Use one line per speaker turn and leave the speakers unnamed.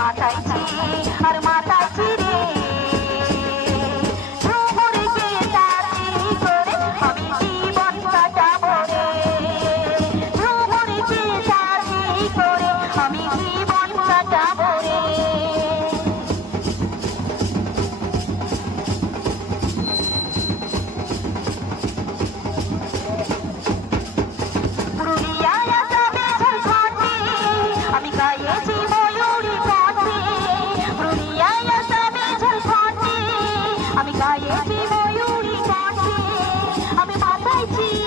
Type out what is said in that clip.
马，等一下。Thank you.